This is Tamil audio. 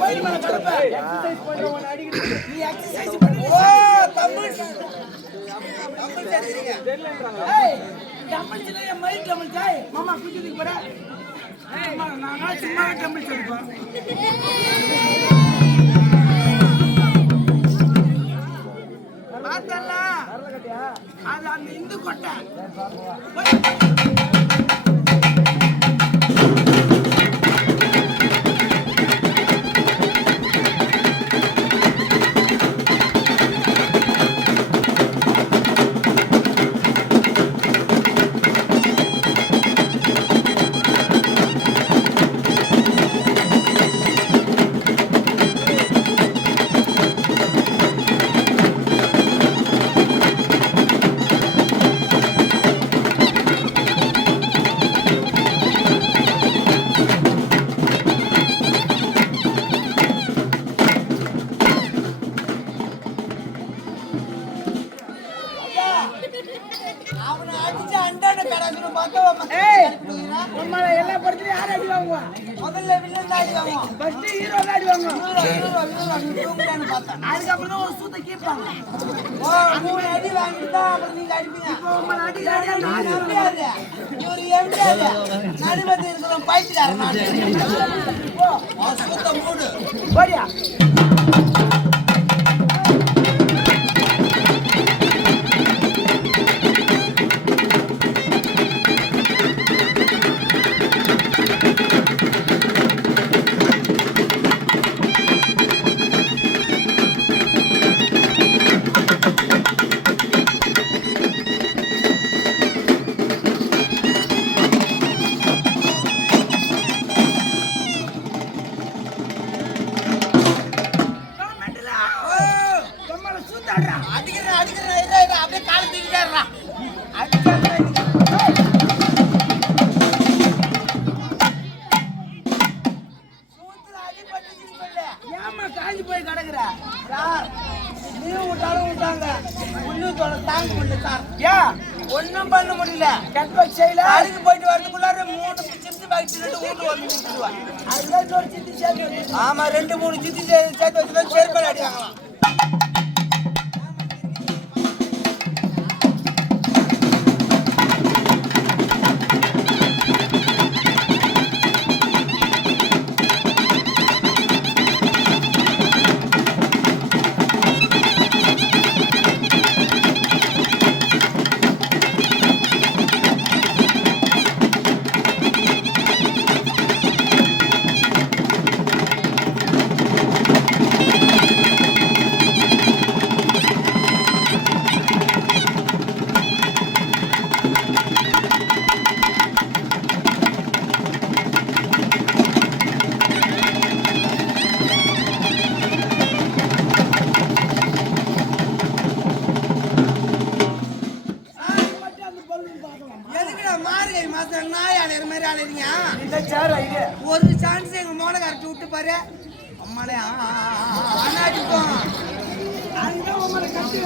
கோயில் மேல எக்ஸசைஸ் பண்றவன் அடிக்கிறது நீ எக்ஸசைஸ் பண்ணு. ஓ தமிழ் தெரியலன்றாங்க. ஏய் தமிழ் சிலைய மைக் தமிழ் ஜாய் மாமா குச்சிக்கு போற. ஏய் நான் சும்மா தமிழ் சொல்றேன். பார்த்தல்ல வரலகட்டியா அது அந்த இந்து கொட்டை. எல்லா படத்துலயும் யார் அடி வாங்குவா? முதல்ல வில்லன் தான் அடி வாங்குவான். ஃபர்ஸ்ட் ஹீரோ தான் அடி வாங்குவான். அதுக்கப்புறம் தான் ஒரு சூத்த கேட்பாங்க. ஓ மூணு அடி வாங்கிட்டா அப்புறம் நீங்க அடிப்பீங்க. இப்போ உங்களை அடிக்காத நான் முடியாது. இவரு எம்டிஆர் நடுவதி இருக்கிற பைத்தியக்காரன் நான். ஓ சூத்த மூடு. போடியா. ஒன்னும் பண்ண முடியல. அதுக்கு போயிட்டு வரதுக்குள்ளார 3 சிப்ஸ் பாக்கெட் வீட்டு வந்து ஆமா 2-3 சித்தி சேர்த்து வச்சுதான் சேர்ப்பல் அடி வாங்கலாம். ஒரு சான்ஸ் எங்க மோளை கரைச்சி விட்டு பாரு அம்மாலே அண்ணாடிப்போம் அதுதான் உங்களை கட்டி